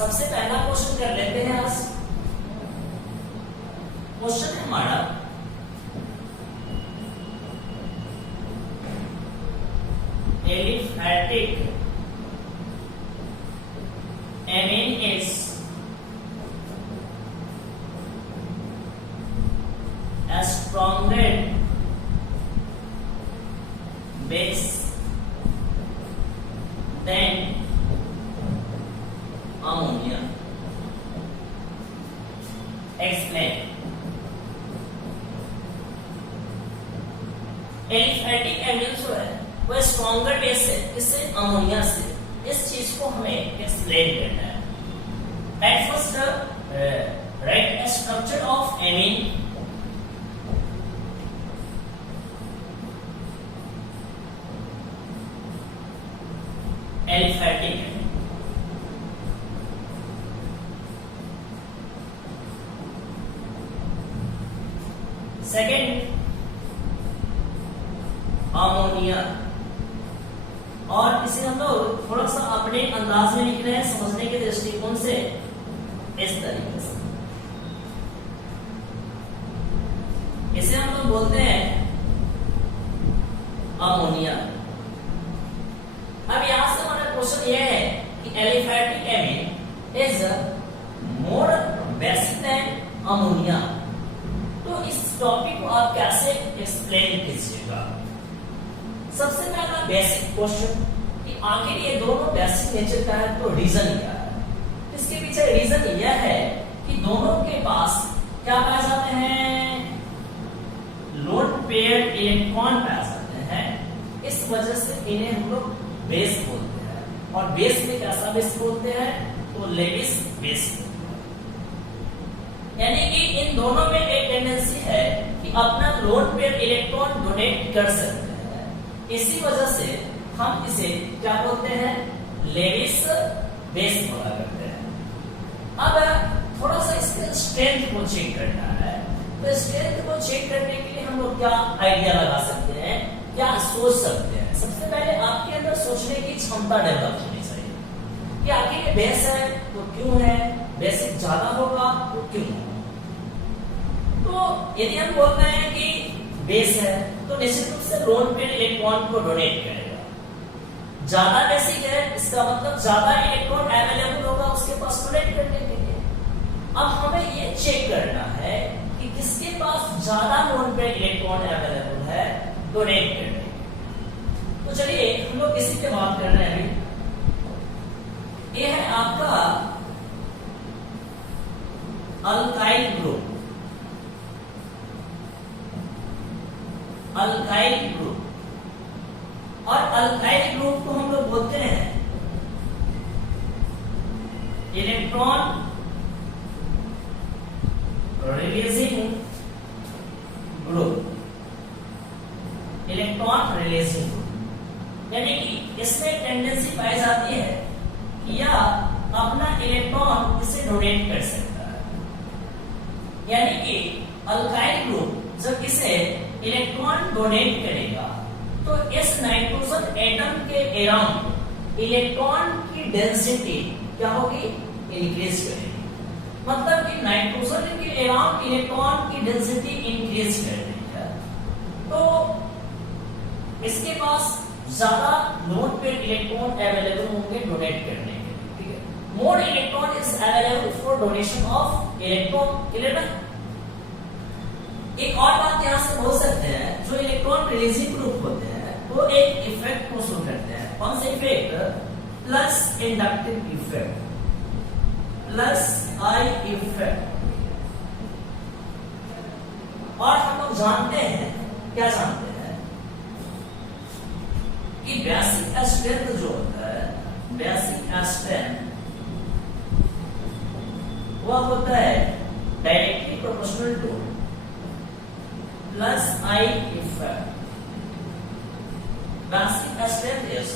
सबसे पहला क्वेश्चन कर लेते हैं आज। क्वेश्चन है हमारा aliphatic amine is a stronger base than ammonia. Explain. Aliphatic amine जो है वो स्ट्रॉन्गर बेस है किससे? अमोनिया से। इस चीज को हमें एक्सप्लेन करना है। At first write a structure of amine aliphatic amine. Second ammonia. और इसे हम लोग थोड़ा सा अपने अंदाज में लिख रहे हैं समझने के दृष्टिकोण से इस तरीके से। इसे हम लोग बोलते हैं अमोनिया। अब यहां से हमारा क्वेश्चन यह है कि aliphatic amine is more basic than ammonia. तो इस टॉपिक को आप कैसे एक्सप्लेन कीजिएगा? सबसे पहला बेसिक क्वेश्चन कि आखिर ये दोनों बेसिक नेचर का है तो रीजन क्या है? इसके पीछे रीजन यह है कि दोनों के पास क्या पाए जाते हैं? लोन पेयर इलेक्ट्रॉन पाए जाते हैं। इस वजह से इन्हें हम लोग बेस बोलते हैं। और बेस में कैसा बेस बोलते हैं? तो लेविस बेस। यानी कि इन दोनों में एक टेंडेंसी है कि अपना लोन पेयर इलेक्ट्रॉन डोनेट कर सकते हैं। इसी वजह से हम इसे क्या बोलते हैं? लेविस बेस बोला करते हैं। अब थोड़ा सा इसके स्ट्रेंथ को चेक करना है। तो स्ट्रेंथ को चेक करने के लिए हम लोग क्या आइडिया लगा सकते हैं, क्या सोच सकते हैं? सबसे पहले आपके अंदर सोचने की क्षमता डेवलप होनी चाहिए कि आखिर ये बेस है तो क्यों है, बेसिक ज्यादा होगा तो क्यों होगा। तो यदि हम बोल रहे हैं कि बेस है तो निश्चित रूप से लोन पेयर इलेक्ट्रॉन को डोनेट करेगा। ज्यादा बेसिक है इसका मतलब ज्यादा इलेक्ट्रॉन अवेलेबल होगा उसके पास डोनेट करने के लिए। अब हमें ये चेक करना है कि किसके पास ज्यादा लोन पेयर इलेक्ट्रॉन अवेलेबल है डोनेट करने के लिए। तो चलिए हम लोग इसी पे बात कर रहे हैं अभी। ये है आपका अल्काइल ग्रुप। अल्काइल ग्रुप और अल्काइल ग्रुप को हम लोग बोलते हैं electron releasing group. Electron releasing group यानी कि इसमें टेंडेंसी पाई जाती है कि यह अपना इलेक्ट्रॉन इसे डोनेट कर सकता है। यानी कि अल्काइल ग्रुप जब इसे इलेक्ट्रॉन डोनेट करेगा तो इस नाइट्रोजन एटम के अराउंड इलेक्ट्रॉन की डेंसिटी क्या होगी? इंक्रीज करेगी। मतलब कि नाइट्रोजन के अराउंड इलेक्ट्रॉन की डेंसिटी इंक्रीज कर रही है। तो इसके पास ज्यादा लोन पेयर इलेक्ट्रॉन अवेलेबल होंगे डोनेट करने के लिए। ठीक है, more electron is available for donation of electron. Clear ना? एक और बात यहां से बोल सकते हैं, जो इलेक्ट्रॉन रिलीजिंग ग्रुप होते हैं वो एक इफेक्ट को शो करते हैं। कौन सा effect? Plus inductive effect, plus I effect. और हम लोग जानते हैं, क्या जानते हैं कि बेसिक स्ट्रेंथ जो होता है, बेसिक स्ट्रेंथ वह होता है directly proportional to plus I effect. Basic strength is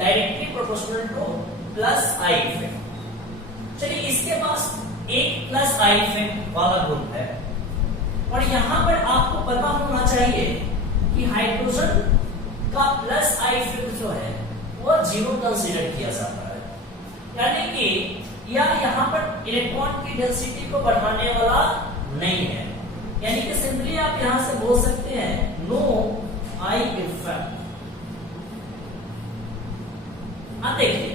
directly proportional to plus I effect. चलिए इसके पास एक प्लस I effect वाला ग्रुप है और यहां पर आपको पता होना चाहिए कि हाइड्रोजन का प्लस I effect जो है वो जीरो कंसीडर किया जाता है। यानी कि या यहाँ पर इलेक्ट्रॉन की डेंसिटी को बढ़ाने वाला नहीं है। यानी कि सिंपली आप यहां से बोल सकते हैं नो आई इफेक्ट। अब देखिए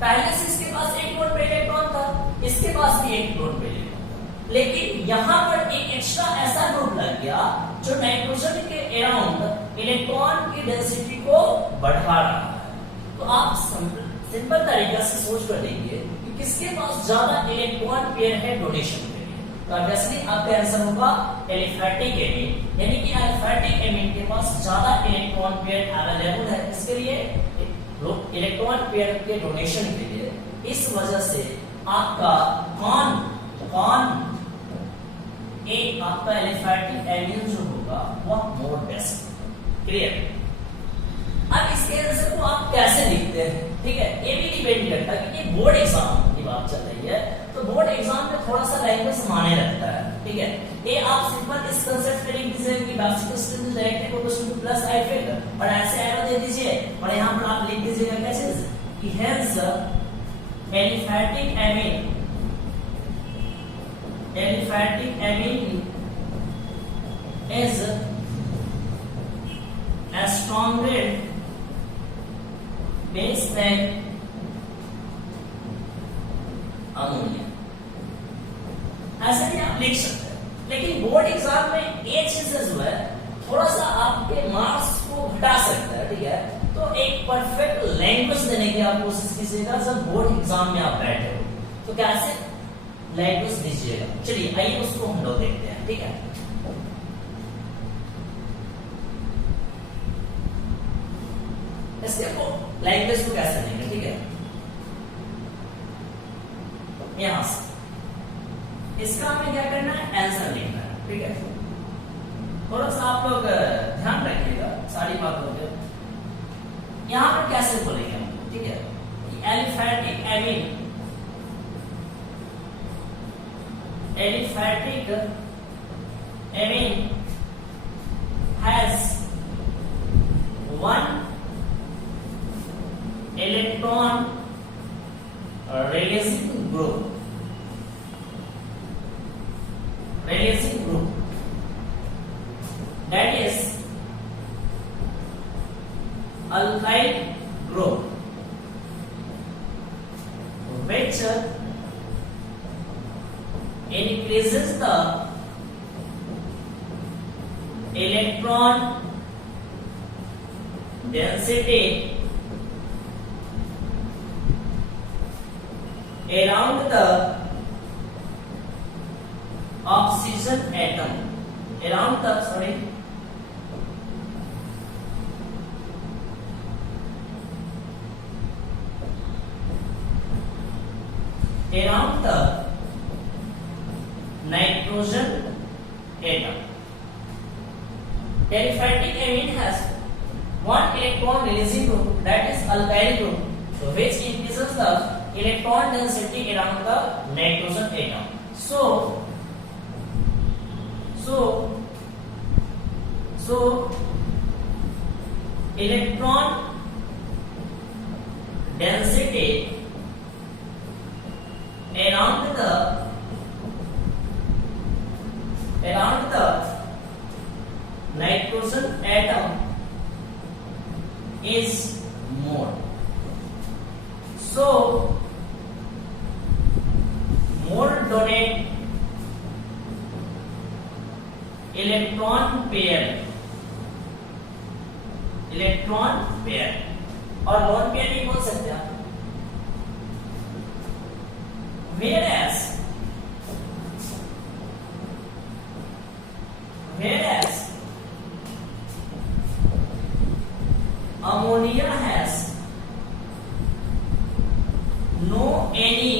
पहले से इसके पास एक नोड पे इलेक्ट्रॉन था, इसके पास भी एक नोड पे इलेक्ट्रॉन था, लेकिन यहां पर एक एक्स्ट्रा ऐसा ग्रुप लग गया जो नाइट्रोजन के अराउंड इलेक्ट्रॉन की डेंसिटी को बढ़ा रहा है। तो आप सिंपल तरीके से सोच कर देखिए कि किसके पास ज्यादा इलेक्ट्रॉन पेयर है डोनेशन के लिए। तो ऑब्वियसली आपका आंसर होगा एलिफैटिक एमीन, यानी कि एलिफैटिक एमीन के पास ज्यादा इलेक्ट्रॉन पेयर अवेलेबल है इसके लिए इलेक्ट्रॉन पेयर के डोनेशन के लिए। इस वजह से आपका कौन एक आपका एलिफैटिक एमीन जो होगा वह मोर बेस्ट। क्लियर? अब इसके आंसर को आप कैसे लिखते हैं, ठीक है, ये भी डिपेंड करता है क्योंकि बोर्ड एग्जाम की बात चल रही है, तो बोर्ड एग्जाम में थोड़ा सा लैंग्वेज माने रखता है, ठीक है। ये आप सिंपल इस कंसेप्ट में लिख दीजिए कि basic student direct equal two plus I figure और ऐसे एरो दे दीजिए और यहाँ पर आप लिख दीजिएगा कैसे कि hence aliphatic amine is a stronger base than ammonia. ऐसे भी आप लिख सकते हैं, लेकिन बोर्ड एग्जाम में ये चीजें जो है थोड़ा सा आपके मार्क्स को घटा सकता है, ठीक है। तो एक परफेक्ट लैंग्वेज देने की आप कोशिश कीजिएगा जब बोर्ड एग्जाम में आप बैठे हो, तो कैसे लैंग्वेज दीजिएगा। चलिए आइए उसको हम लोग देखते हैं, ठीक है। इसके को लैंग्वेज को कैसे देंगे, ठीक है। यहां से इसका हमें क्या करना है, आंसर लिखना है, ठीक है। थोड़ा सा आप लोग ध्यान रखिएगा सारी बातों पे। यहां पर कैसे बोलेंगे हम, ठीक है। Aliphatic amine has one electron releasing group that is alkyl group which increases the electron density around the oxygen atom around the nitrogen atom. Aliphatic amine has one electron releasing group, that is alkyl group, which increases the electron density around the nitrogen atom. So electron density around the nitrogen atom is more. So more donate electron pair और lone pair नहीं बोल सकते आप। whereas ammonia has no any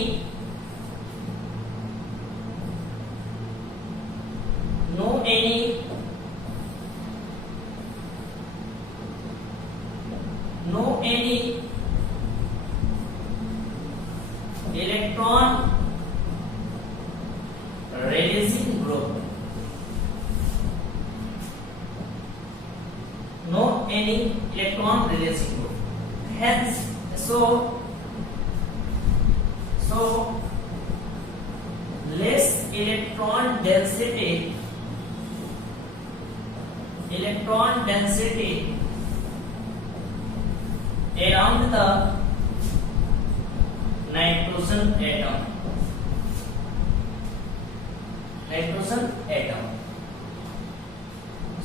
electron releasing group, no any electron releasing group. Hence, so So less electron density around the nitrogen atom.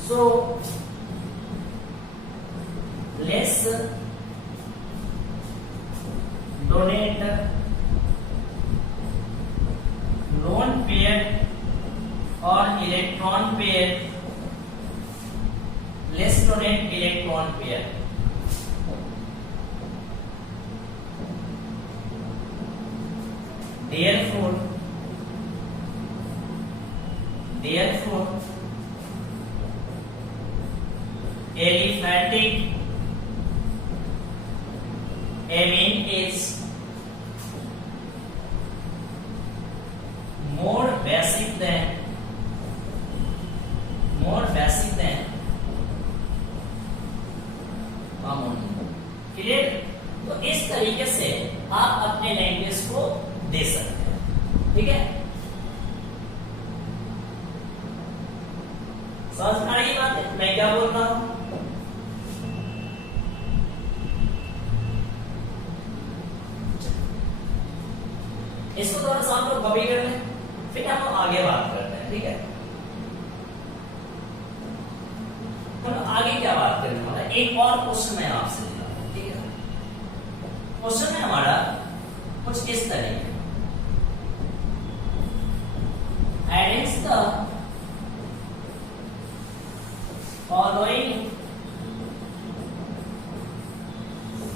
So less donate lone pair or electron pair, less donate electron pair. Therefore aliphatic amine is more basic than ammonia. Clear? तो इस तरीके से आप अपने language को दे सकते हैं, ठीक है? समझ में आ रही बात है मैं क्या बोल रहा हूं? इसको थोड़ा सा हम लोग कॉपी कर लें, फिर हम लोग आगे बात करते हैं, ठीक है? तो आगे क्या बात करने वाला है? एक और क्वेश्चन मैं आपसे लेता हूं, ठीक है? क्वेश्चन है हमारा कुछ इस तरीके, arrange the following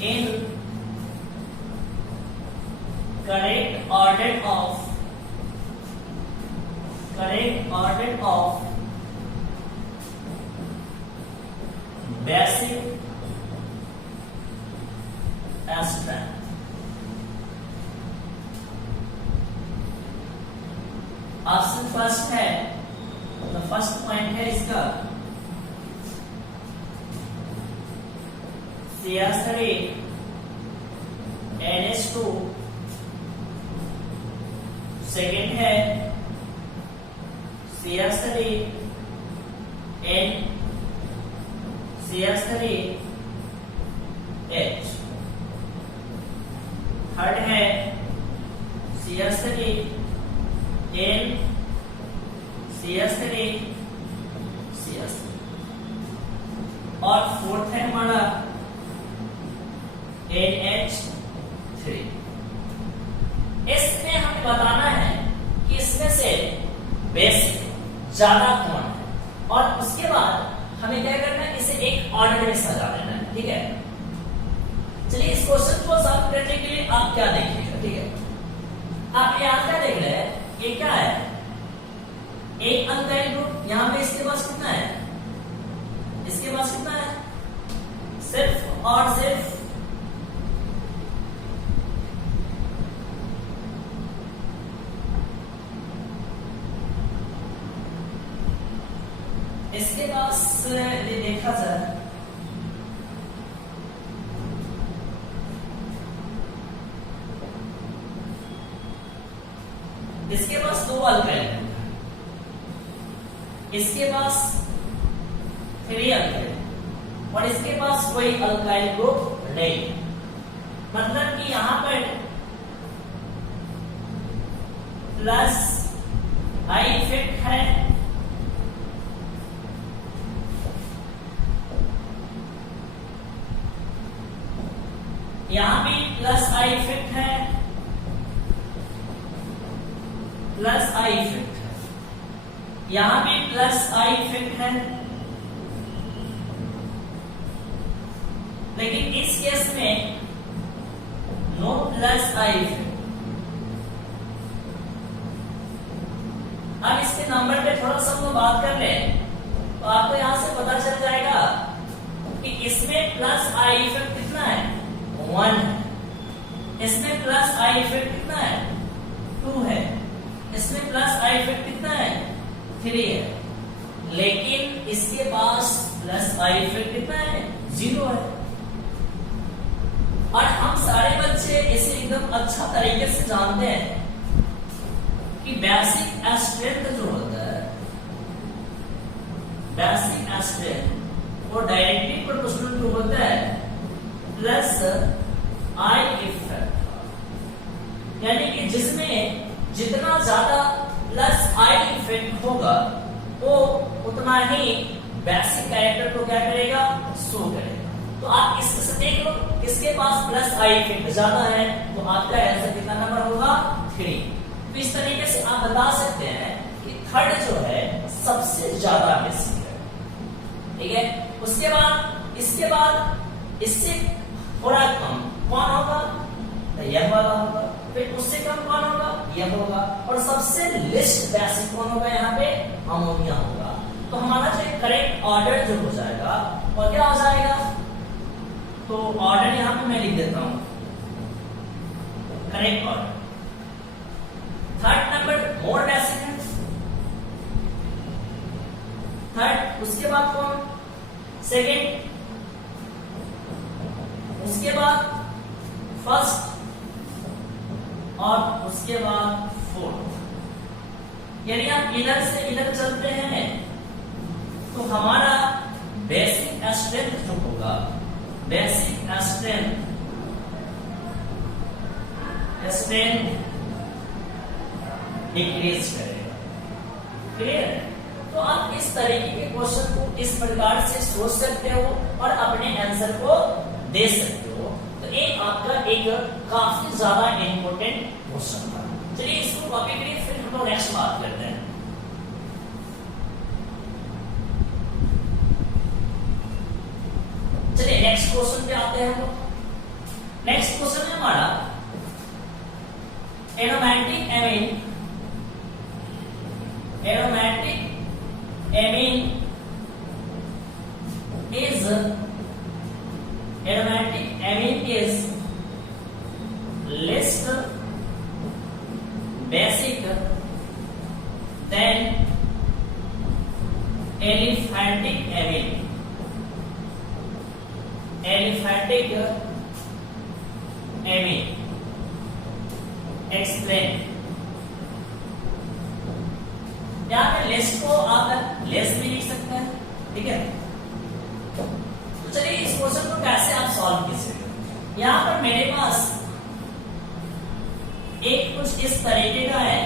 in correct order of basic strength. Option first है, तो फर्स्ट पॉइंट है इसका CR3 NH2, सेकेंड है CR3 H, थर्ड है CR3 N CH3 और फोर्थ है हमारा NH3। इसमें हमें बताना है कि इसमें से बेसिक ज्यादा कौन है, और उसके बाद हमें क्या करना है, इसे एक ऑर्डर में सजा देना है, ठीक है? चलिए इस क्वेश्चन को सॉल्व करने के लिए आप क्या देखिएगा, ठीक है? आप यहाँ क्या देख रहे हैं, ये क्या है, एक अल्काइल ग्रुप, यहां पे इसके पास कितना है, इसके पास कितना है, सिर्फ और सिर्फ इसके पास ये देखा जाए इसके पास दो अल्काइल ग्रुप, इसके पास 3 अल्काइल और इसके पास कोई अल्काइल ग्रुप नहीं, मतलब कि यहां पर प्लस आई इफेक्ट है, यहां भी प्लस आई इफेक्ट है, प्लस आई इफेक्ट है, यहां भी प्लस आई इफेक्ट है, लेकिन इस केस में नो प्लस आई इफेक्ट। अब इसके नंबर पे थोड़ा सा हम बात कर लें तो आपको यहां से पता चल जाएगा कि इसमें प्लस आई इफेक्ट कितना है, 1 है, इसमें प्लस आई इफेक्ट कितना है, 2 है, इसमें प्लस आई इफेक्ट कितना है, 3 है, लेकिन इसके पास प्लस आई इफेक्ट कितना है, 0 है। और हम सारे बच्चे इसे एकदम अच्छा तरीके से जानते हैं कि बेसिक स्ट्रेंथ जो होता है, बेसिक स्ट्रेंथ वो डायरेक्टली प्रोपोर्शनल टू होता है प्लस आई इफेक्ट, यानी कि जिसमें जितना ज्यादा प्लस आई इफेक्ट होगा वो उतना ही बेसिक कैरेक्टर को क्या करेगा, शो करेगा। तो आप इससे देख लो, किसके पास प्लस आई इफेक्ट ज्यादा है तो आपका आंसर कितना नंबर होगा, 3। तो इस तरीके से आप बता सकते हैं कि थर्ड जो है सबसे ज्यादा बेसिक है, ठीक है। उसके बाद इसके बाद इससे थोड़ा कम कौन होगा, तो यह वाला होगा, फिर उससे कम कौन होगा, यह होगा, और सबसे लिस्ट बेसिक कौन होगा, यहाँ पे अमोनिया होगा। तो हमारा जो करेक्ट ऑर्डर जो हो जाएगा और क्या हो जाएगा, तो ऑर्डर यहां पे मैं लिख देता हूं, करेक्ट ऑर्डर। थर्ड नंबर मोर बेसिक है, थर्ड, उसके बाद कौन, सेकेंड, उसके बाद फर्स्ट, और उसके बाद फोर्थ। यानी आप इधर से इधर चलते हैं तो हमारा बेसिक स्ट्रेंथ जो होगा, बेसिक स्ट्रेंथ डिक्रीज करेगा, क्लियर है। तो आप इस तरीके के क्वेश्चन को इस प्रकार से सोच सकते हो और अपने आंसर को दे सकते हो। तो एक आपका एक काफी ज्यादा इंपॉर्टेंट क्वेश्चन था। चलिए इसको कॉपी करिए, फिर हम लोग नेक्स्ट बात करते हैं। चलिए नेक्स्ट क्वेश्चन पे आते हैं हम लोग। नेक्स्ट क्वेश्चन है हमारा aromatic amine, aromatic amine is aromatic amine is less basic than aliphatic amine. Aliphatic amine, explain। यहाँ पे लेस को आप लेस भी लिख सकते हैं, ठीक है। तो चलिए इस क्वेश्चन को कैसे आप सॉल्व कीजिएगा। यहाँ पर मेरे पास एक कुछ इस तरीके का है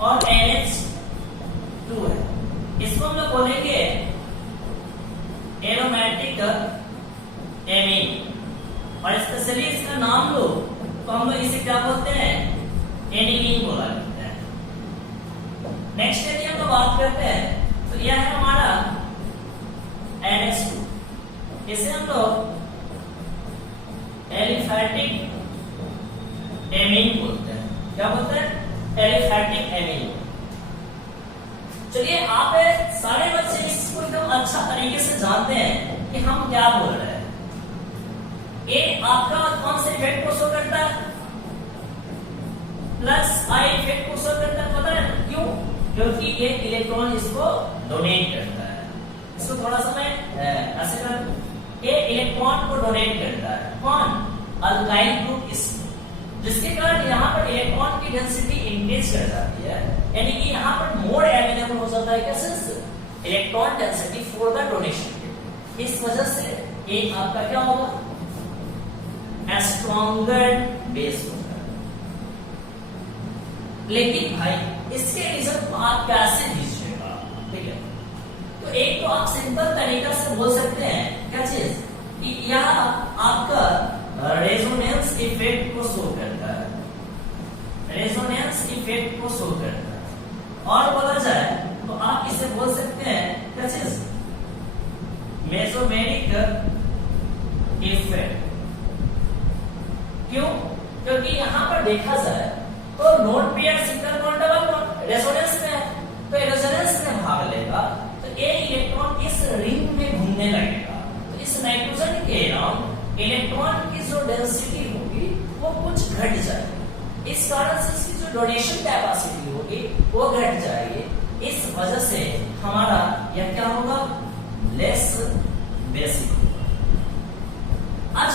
और NH2 है, इसको हम लोग बोलेंगे एरोमेटिक एमीन, और स्पेशली इसका नाम लो तो हम लोग इसे क्या बोलते हैं, एनिलीन बोला करते हैं। नेक्स्ट यदि हम लोग बात करते हैं तो यह है हमारा NH2, इसे हम लोग एलिफैटिक एमीन बोलते हैं। क्या बोलते हैं, एलिफैटिक एमीन। चलिए आप सारे बच्चे इसको एकदम अच्छा तरीके से जानते हैं कि हम क्या बोल रहे हैं। ये आपका कौन से इफेक्ट को शो करता है, प्लस आई इफेक्ट को शो करता है। पता है क्यों, क्योंकि ये इलेक्ट्रॉन इसको डोनेट करता है। इसको थोड़ा सा मैं ऐसे कर, ये इलेक्ट्रॉन को डोनेट करता है कौन, अल्काइल ग्रुप इसको, जिसके कारण यहाँ पर इलेक्ट्रॉन की डेंसिटी इंक्रीज कर जाती है, यानी कि यहाँ पर मोर अवेलेबल हो जाता है कैसे, electron density for the donation. इस वजह से ये आपका क्या होगा, स्ट्रॉन्गर बेस होगा। लेकिन भाई इसके रीजन को आप कैसे दीजिएगा, ठीक है। तो एक तो आप सिंपल तरीका से बोल सकते हैं क्या चीज, कि यह आपका रेजोनेंस इफेक्ट को शो करता है, रेजोनेंस इफेक्ट को शो करता है। और बोला जाए तो आप इसे बोल सकते हैं क्या चीज, मेसोमेरिक इफेक्ट। क्यों, क्योंकि यहां पर देखा जाए तो known pair single bond double bond resonance में है, तो रेजोनेंस में भाग लेगा तो ये इलेक्ट्रॉन इस रिंग में घूमने लगेगा। तो इस नाइट्रोजन के अराउंड इलेक्ट्रॉन की जो डेंसिटी होगी वो कुछ घट जाएगी, इस कारण से इसकी जो डोनेशन कैपेसिटी होगी वो घट जाएगी। इस वजह से हमारा यह क्या होगा, लेस बेसिक होगा। अब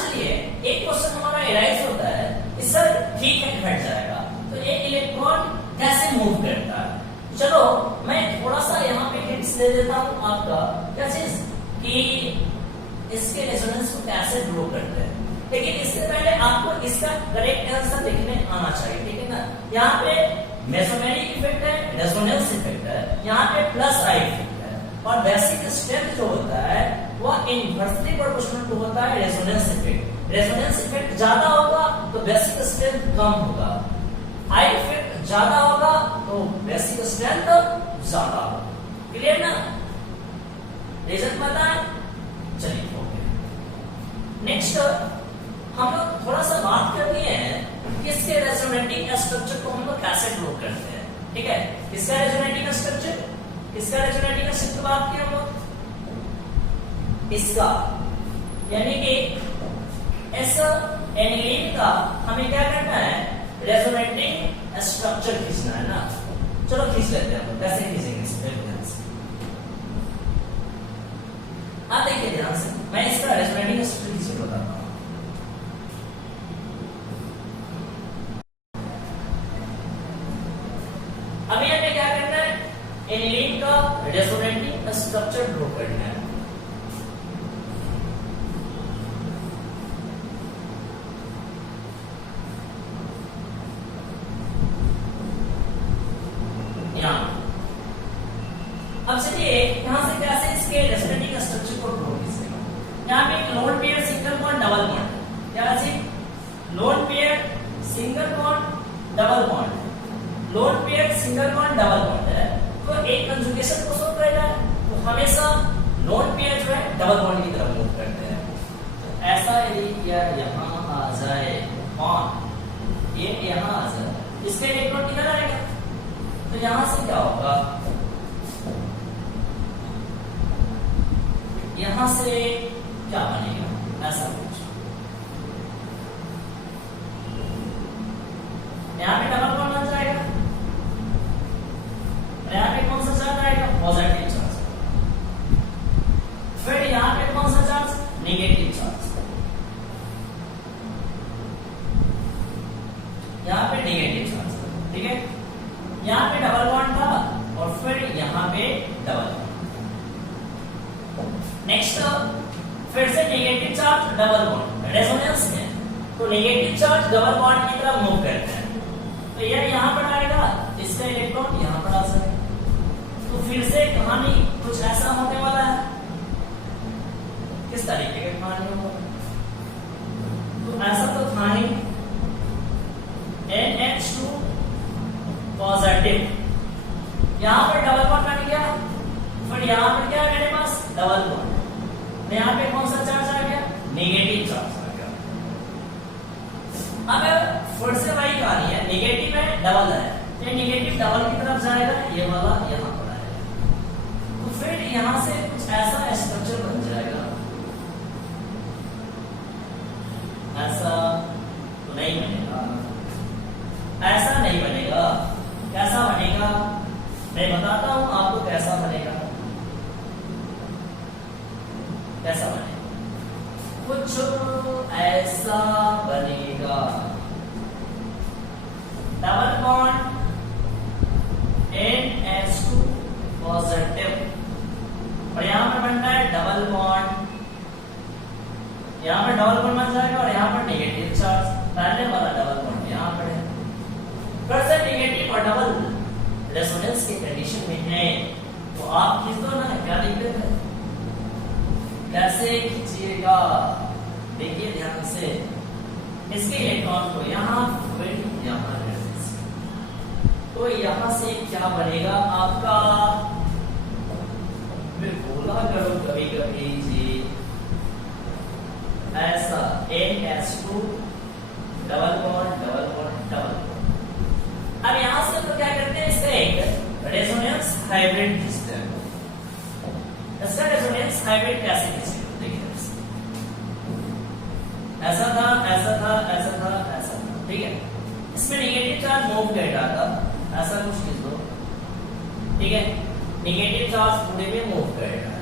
चीज कि इसके रेजोनेंस को कैसे ड्रॉ करते हैं। लेकिन इससे पहले आपको इसका करेक्ट आंसर लिखने आना चाहिए, ठीक है ना। यहाँ पे मेसोमेरिक इफेक्ट है, रेजोनेंस इफेक्ट है, यहाँ पे प्लस आई इफेक्ट है, और बेसिक स्ट्रेंथ जो होता है वो इनवर्सली प्रोपोर्शनल टू होता है रेजोनेंस इफेक्ट। रेजोनेंस इफेक्ट ज्यादा होगा तो बेसिक स्ट्रेंथ कम होगा, आई इफेक्ट ज्यादा होगा तो बेसिक स्ट्रेंथ ज्यादा होगा। क्लियर ना, रीजन पता है। चलिए ओके, नेक्स्ट हम लोग थोड़ा सा बात कर लिए हैं कि इसके रेजोनेटिंग स्ट्रक्चर को हम लोग कैसे ड्रॉ करते हैं, ठीक है। किसका रेजोनेटिंग स्ट्रक्चर, किसका रेजोनेटिंग स्ट्रक्चर बात की हम लोग, इसका, यानी कि इस एनिलीन का हमें क्या करना है, रेजोनेटिंग स्ट्रक्चर खींचना है ना। चलो खींच लेते हैं हम, कैसे खींचेंगे इसमें ध्यान से। आप देखिए ध्यान से, मैं इसका रेजोनेटिंग स्ट्रक्चर खींच बताता हूं। अब यहाँ पे क्या करना है, एनिलीन का रेजोनेटिंग स्ट्रक्चर ड्रॉ करना है। अब चलिए यहां से कैसे इसके रेजोनेटिंग स्ट्रक्चर को ड्रॉ कीजिएगा। यहाँ पे एक lone pair single bond double bond, क्या चीज, lone pair single bond double bond, lone pair single bond double bond है, तो एक कंजुगेशन को शो करेगा, तो हमेशा लोन पेयर जो है डबल बॉन्ड की तरफ मूव करते हैं। तो ऐसा यदि क्या यहाँ आ जाए बॉन्ड, ये यहाँ आ जाए, इसके इलेक्ट्रॉन किधर आएगा, तो यहां से क्या होगा, यहां से क्या बनेगा, ऐसा कुछ, यहां पे डबल बॉन्ड आ जाएगा, यहां पे कौन सा चार्ज आएगा, पॉजिटिव चार्ज, फिर यहां पे कौन सा चार्ज, नेगेटिव चार्ज, यहां पे नेगेटिव चार्ज, ठीक है। यहां पे डबल बॉन्ड था और फिर यहां पे डबल बॉन्ड। नेक्स्ट फिर से negative charge double bond, resonance में तो नेगेटिव चार्ज डबल बॉन्ड की तरफ मूव करते हैं, तो यह यहां पर आएगा, इसका इलेक्ट्रॉन यहां पर आ जाएगा। तो फिर से कहानी कुछ ऐसा होने वाला है, किस तरीके की कहानी होगा, तो ऐसा तो था ही, NH2 पॉजिटिव, यहां पर डबल बॉन्ड बन गया, फिर यहां पर क्या है मेरे पास, डबल बॉन्ड, यहां पे कौन सा चार्ज आ गया, नेगेटिव चार्ज आ गया। अब फिर से वही कहानी है, नेगेटिव है डबल है, ये नेगेटिव डबल की तरफ जाएगा, ये वाला यहां पर आएगा, तो फिर यहां से कुछ ऐसा स्ट्रक्चर बन जाएगा, ऐसा तो नहीं बनेगा, ऐसा नहीं बनेगा, कैसा बनेगा, मैं बताता हूं आपको कैसा बनेगा, कैसा बनेगा, कुछ ऐसा बनेगा, डबल बॉन्ड NH2 पॉजिटिव, और यहां पर बनता है डबल बॉन्ड, यहां पर डबल बॉन्ड बन जाएगा और यहां पर नेगेटिव चार्ज, पहले वाला डबल बॉन्ड यहां पर है, फिर से नेगेटिव और डबल रेजोनेंस की कंडीशन में है, तो आप खींच दो ना, क्या दिक्कत है, कैसे खींचिएगा, देखिए ध्यान से, इसके इलेक्ट्रॉन को यहां फिर यहां, तो यहां से क्या बनेगा आपका, मैं बोला करो कभी कभी जी, ऐसा NH2 double bond double bond double bond. अब यहां से तो क्या करते हैं, इसका एक रेजोनेंस हाइब्रिड खींचते हैं। इसका रेजोनेंस हाइब्रिड कैसे खींचते, देखिए ऐसा था, ऐसा था, ऐसा था, ऐसा था, ठीक है। इसमें नेगेटिव चार्ज मूव कर रहा था, ऐसा कुछ खींच दो, ठीक है, नेगेटिव चार्ज पूरे में मूव कर रहा है,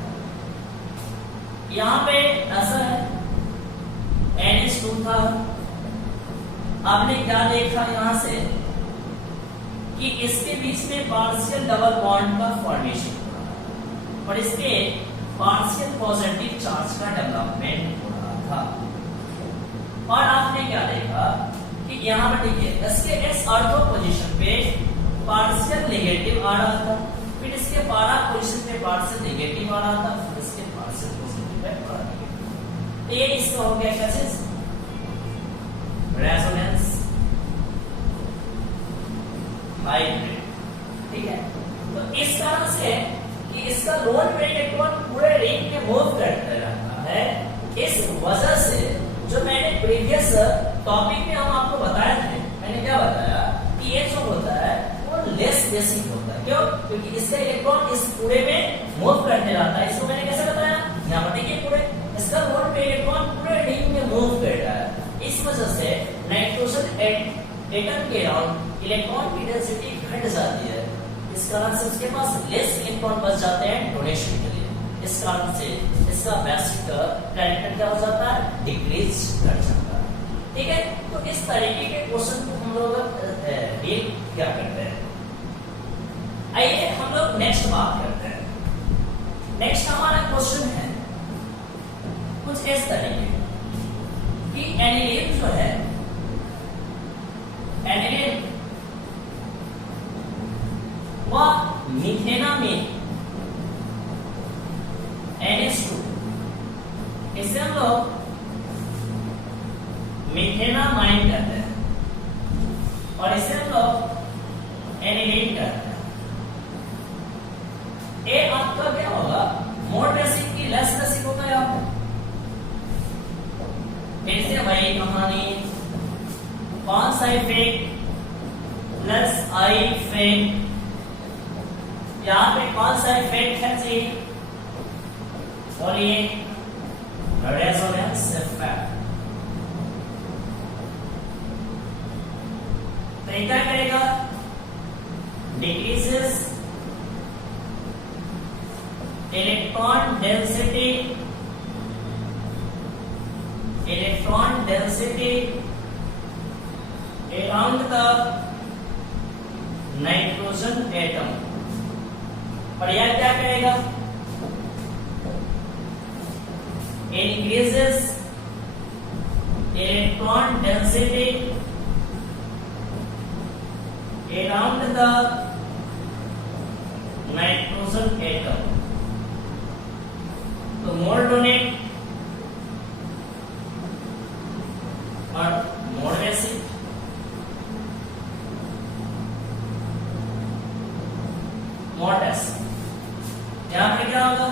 यहां पे ऐसा है, NH2 था, आपने क्या देखा यहां से कि इसके बीच में पार्शियल डबल बॉन्ड का फॉर्मेशन हुआ और इसके पार्शियल ऑर्थो पोजीशन पे पार्शियल नेगेटिव आ रहा था, फिर इसके पारा पोजीशन पे पार्शियल नेगेटिव आ रहा था, फिर इसके पार्शियल पॉजिटिव पे पारा नेगेटिव। ये इसका हो गया क्या चीज, रेजोनेंस हाइब्रिड। ठीक है, तो इस कारण से कि इसका लोन पेयर इलेक्ट्रॉन पूरे रिंग में मूव करते रहता है, इस वजह से जो मैंने प्रीवियस टॉपिक में हम आपको बताए थे, मैंने क्या बताया कि ये जो होता है वो लेस बेसिक होता है। क्यों? क्योंकि इसका इलेक्ट्रॉन इस पूरे में मूव करते रहता है। इसको मैंने कैसे बताया, यहाँ पर देखिए पूरे इसका लोन पेयर इलेक्ट्रॉन पूरे रिंग में मूव कर रहा है। इस वजह से नाइट्रोजन एटम के अराउंड इलेक्ट्रॉन की डेंसिटी घट जाती है। इस कारण से उसके पास लेस इलेक्ट्रॉन बच जाते हैं डोनेशन के लिए। इस कारण से इसका बेसिक कैरेक्टर क्या हो जाता है, डिक्रीज कर जाता है। ठीक है, तो इस तरीके के क्वेश्चन को हम लोग डील क्या करते हैं। आइए हम लोग नेक्स्ट बात करते हैं। नेक्स्ट हमारा क्वेश्चन है कुछ इस तरीके कि एनिलीन जो है, एनिलीन वह मिथेनामीन NH2, इसे हम लोग मिथेनामाइन कहते हैं और इसे हम लोग एनिलीन कहते हैं। ये आपका क्या होगा, मोर बेसिक की लेस बेसिक होता है। आपको फिर से वही कहानी, कौन सा इफेक्ट प्लस आई इफेक्ट, यहाँ पे कौन सा इफेक्ट है जी, और ये रेजोनेंस इफेक्ट। तो ये क्या करेगा, decreases electron density, electron density around the nitrogen atom. और यह क्या करेगा, increases electron density around the nitrogen atom। तो मोर डोनेट और मोर बेसिक, मोर बेसिक, यहां पे क्या होगा,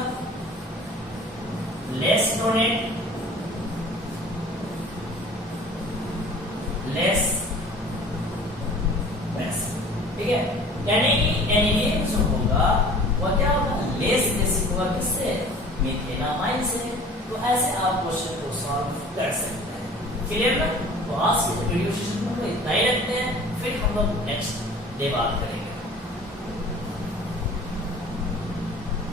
लेस डोनेट, लेस बेसिक। ठीक है, यानी कि एनिलीन जो होगा वह क्या होगा, लेस बेसिक होगा। किससे, मिथेनामाइन से। तो ऐसे आप क्वेश्चन को सॉल्व कर सकते हैं। क्लियर ना? तो आज के वीडियो सेशन को इतना ही रखते हैं, फिर हम लोग नेक्स्ट डे बात करेंगे।